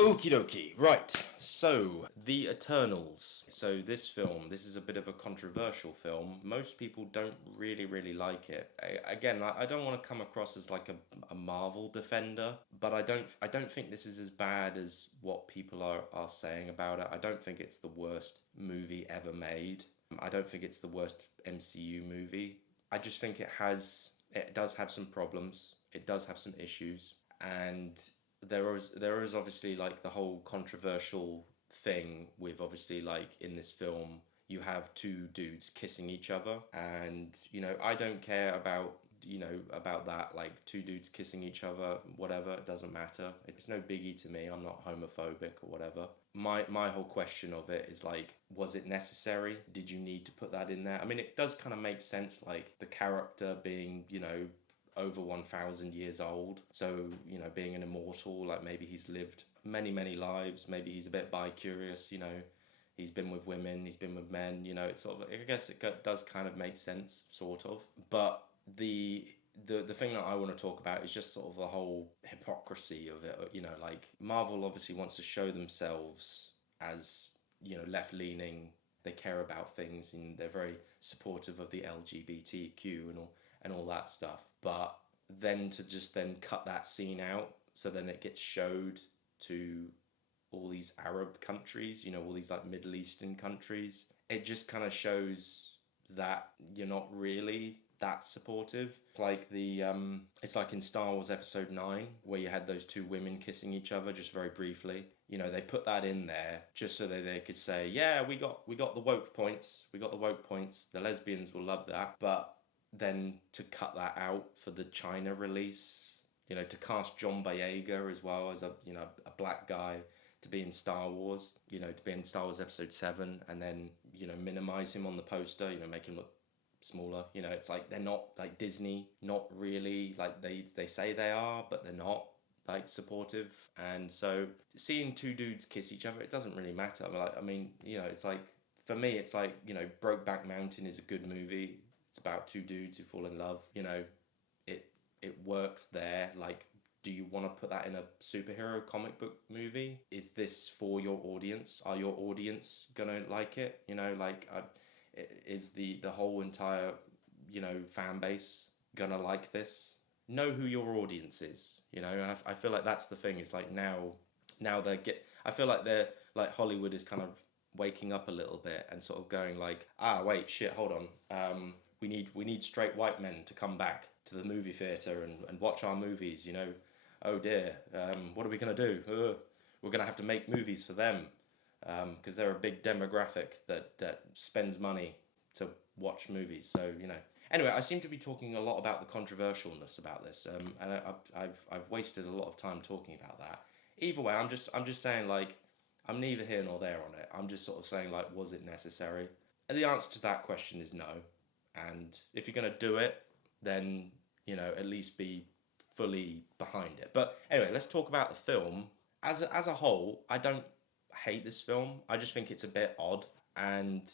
Okie dokie, right. So, The Eternals. So, this film, this is a bit of a controversial film. Most people don't really like it. Again, I don't want to come across as like a Marvel defender, but I don't think this is as bad as what people are saying about it. I don't think it's the worst movie ever made. I don't think it's the worst MCU movie. I just think it does have some problems. It does have some issues, and there is obviously like the whole controversial thing with, obviously, like in this film you have two dudes kissing each other, and I don't care about about that, like two dudes kissing each other, whatever, it doesn't matter. It's no biggie to me. I'm not homophobic or whatever. My whole question of it is like, was it necessary? Did you need to put that in there? I mean, it does kind of make sense, like the character being over 1,000 years old, so being an immortal, like maybe he's lived many lives, maybe he's a bit bi-curious, he's been with women, he's been with men, it's sort of, I guess it does kind of make sense, sort of. But the thing that I want to talk about is just sort of the whole hypocrisy of it. Like Marvel obviously wants to show themselves as left leaning. They care about things, and they're very supportive of the LGBTQ and all that stuff. But then to just then cut that scene out, so then it gets showed to all these Arab countries, all these like Middle Eastern countries. It just kind of shows that you're not really that supportive. It's like in Star Wars Episode 9, where you had those two women kissing each other just very briefly. They put that in there just so that they could say, yeah, we got the woke points. We got the woke points. The lesbians will love that. But then to cut that out for the China release, to cast John Boyega as well as a black guy to be in Star Wars, to be in Star Wars Episode 7, and then, minimize him on the poster, make him look smaller. It's like they're not like Disney, not really, like they say they are, but they're not like supportive. And so seeing two dudes kiss each other, it doesn't really matter. It's like, for me, it's like, Brokeback Mountain is a good movie. It's about two dudes who fall in love. It works there. Like, do you want to put that in a superhero comic book movie? Is this for your audience? Are your audience gonna like it? Is the whole entire fan base gonna like this? Know who your audience is. And I feel like that's the thing. It's like now I feel like they're like, Hollywood is kind of waking up a little bit and sort of going like, wait, shit, hold on. We need straight white men to come back to the movie theater and watch our movies. Oh dear, what are we gonna do? We're gonna have to make movies for them, because they're a big demographic that spends money to watch movies. So Anyway, I seem to be talking a lot about the controversialness about this, and I've wasted a lot of time talking about that. Either way, I'm just saying, like, I'm neither here nor there on it. I'm just sort of saying, like, was it necessary? And the answer to that question is no. And if you're gonna do it, then at least be fully behind it. But anyway, let's talk about the film as a whole. I don't hate this film. I just think it's a bit odd, and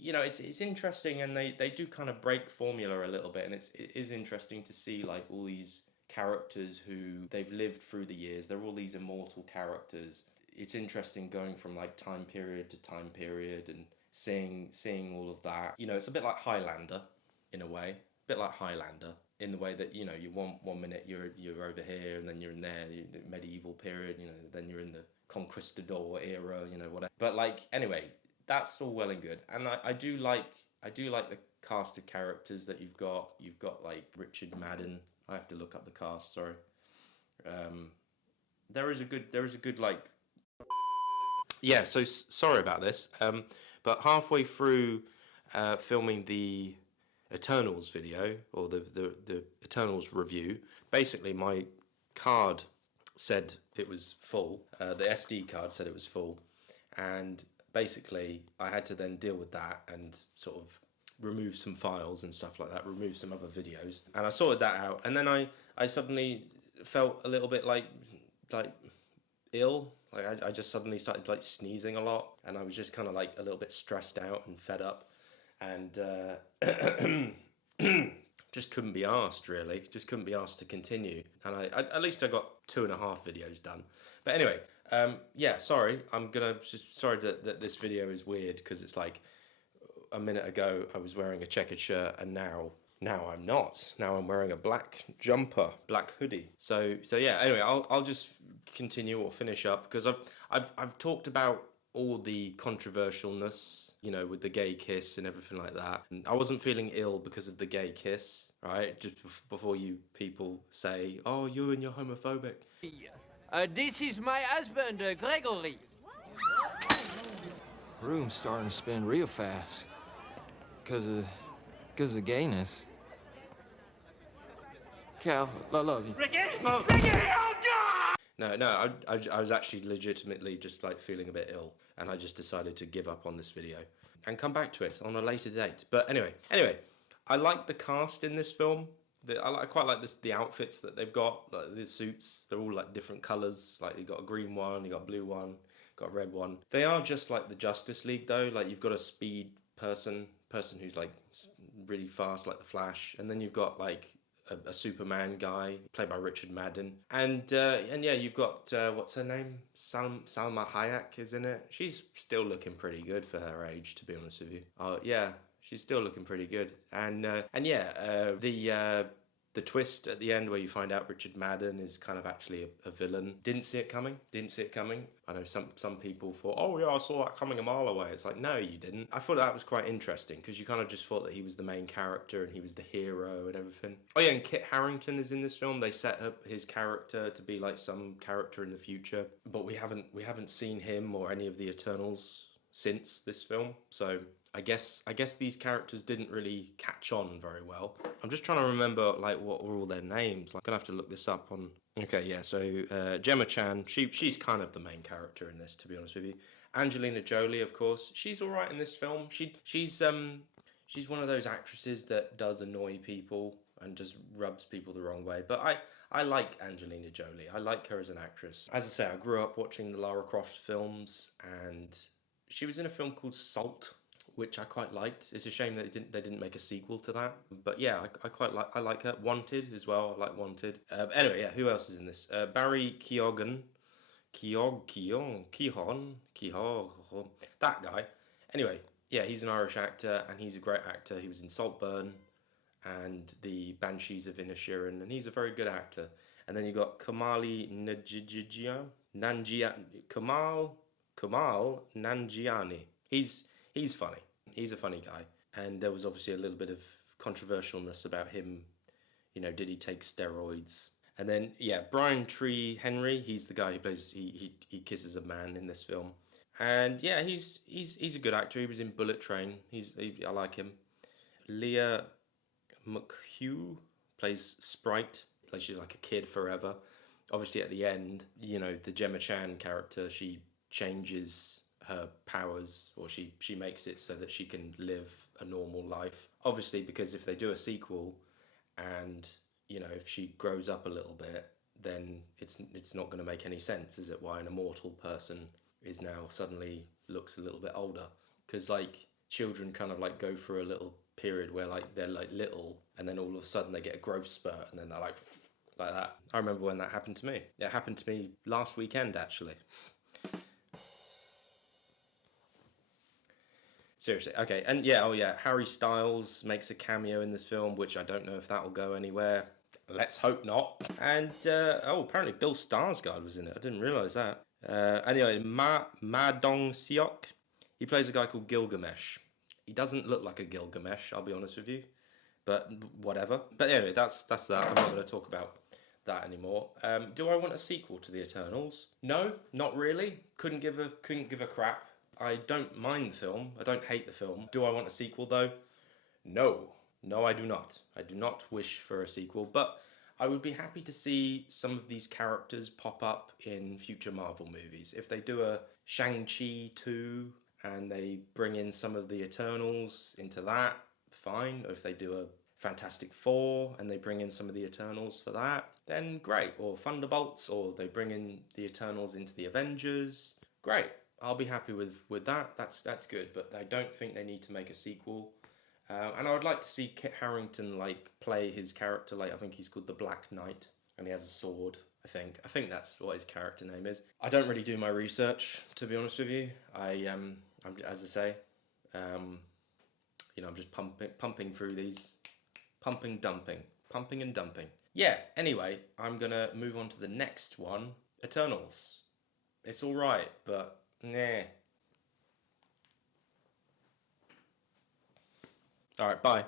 it's interesting, and they do kind of break formula a little bit, and it is interesting to see like all these characters who they've lived through the years. They're all these immortal characters. It's interesting going from like time period to time period and seeing all of that. It's a bit like Highlander in a way. A bit like Highlander in the way that you one minute you're over here, and then you're in there, the medieval period. Then you're in the conquistador era. Whatever. But like, anyway, that's all well and good, and I do like the cast of characters that you've got. You've got like Richard Madden. I have to look up the cast. Sorry. There is a good like, yeah. So sorry about this. But halfway through filming the Eternals video, or the Eternals review, basically my card said it was full. The SD card said it was full, and basically I had to then deal with that and sort of remove some files and stuff like that, remove some other videos, and I sorted that out. And then I suddenly felt a little bit like ill. Like I just suddenly started like sneezing a lot, and I was just kind of like a little bit stressed out and fed up, and just just couldn't be asked, really. Just couldn't be asked to continue. And at least I got 2.5 videos done. But anyway, yeah, sorry. Sorry that this video is weird, because it's like a minute ago I was wearing a checkered shirt, and now I'm not. Now I'm wearing a black jumper, black hoodie. So yeah. Anyway, I'll just continue or finish up, because I've talked about all the controversialness, you know, with the gay kiss and everything like that. And I wasn't feeling ill because of the gay kiss, right? Just before you people say, "Oh, you and you're homophobic." This is my husband, Gregory. Room's starting to spin real fast. Because of gayness. Cal, I love you. Ricky! Oh. Ricky! Oh, God! No, I was actually legitimately just like feeling a bit ill, and I just decided to give up on this video and come back to it on a later date. But anyway, I like the cast in this film. I quite like the outfits that they've got, like the suits. They're all like different colours. Like you got a green one, you got a blue one, got a red one. They are just like the Justice League though. Like you've got a speed person who's like really fast, like the Flash, and then you've got like a Superman guy played by Richard Madden, and yeah, you've got what's her name, Salma Hayek is in it. She's still looking pretty good for her age, to be honest with you. Oh yeah, she's still looking pretty good, and yeah, the twist at the end where you find out Richard Madden is kind of actually a villain. Didn't see it coming. I know some people thought, oh yeah, I saw that coming a mile away. It's like, no, you didn't. I thought that was quite interesting, because you kind of just thought that he was the main character and he was the hero and everything. Oh yeah, and Kit Harington is in this film. They set up his character to be like some character in the future, but we haven't seen him or any of the Eternals since this film. So I guess these characters didn't really catch on very well. I'm just trying to remember like what were all their names. I'm gonna have to look this up on. Okay, yeah. So Gemma Chan, she's kind of the main character in this, to be honest with you. Angelina Jolie, of course, she's all right in this film. She's one of those actresses that does annoy people and just rubs people the wrong way. But I like Angelina Jolie. I like her as an actress. As I say, I grew up watching the Lara Croft films, and she was in a film called Salt, which I quite liked. It's a shame that they didn't make a sequel to that. But yeah, I like her. Wanted as well. I like Wanted. Anyway, yeah, who else is in this? Barry Keoghan. That guy. Anyway, yeah, he's an Irish actor, and he's a great actor. He was in Saltburn and the Banshees of Inisherin, and he's a very good actor. And then you got Kamali Kamal Nanjiani. He's funny. He's a funny guy. And there was obviously a little bit of controversialness about him. You know, did he take steroids? And then, yeah, Brian Tree Henry, he's the guy who plays, he kisses a man in this film. And yeah, he's a good actor. He was in Bullet Train. I like him. Leah McHugh plays Sprite. Like she's like a kid forever. Obviously at the end, you know, the Gemma Chan character, she changes her powers, or she makes it so that she can live a normal life. Obviously, because if they do a sequel and, you know, if she grows up a little bit, then it's not going to make any sense, is it? Why an immortal person is now suddenly looks a little bit older? Because like children kind of like go through a little period where like they're like little, and then all of a sudden they get a growth spurt, and then they're like that. I remember when that happened to me. It happened to me last weekend, actually. Seriously, okay, and yeah, oh yeah, Harry Styles makes a cameo in this film, which I don't know if that will go anywhere. Let's hope not. And, apparently Bill Skarsgård was in it. I didn't realise that. Anyway, Ma Dong-seok, he plays a guy called Gilgamesh. He doesn't look like a Gilgamesh, I'll be honest with you. But whatever. But anyway, that's that. I'm not going to talk about that anymore. Do I want a sequel to The Eternals? No, not really. Couldn't give a crap. I don't mind the film. I don't hate the film. Do I want a sequel though? No. No, I do not. I do not wish for a sequel, but I would be happy to see some of these characters pop up in future Marvel movies. If they do a Shang-Chi 2 and they bring in some of the Eternals into that, fine. Or if they do a Fantastic Four and they bring in some of the Eternals for that, then great. Or Thunderbolts, or they bring in the Eternals into the Avengers, great. I'll be happy with that. That's good, but I don't think they need to make a sequel. And I would like to see Kit Harington like play his character. Like I think he's called the Black Knight, and he has a sword. I think that's what his character name is. I don't really do my research, to be honest with you. I'm as I say, you know, I'm just pumping through these, pumping and dumping. Yeah. Anyway, I'm gonna move on to the next one, Eternals. It's all right, but nah. All right, bye.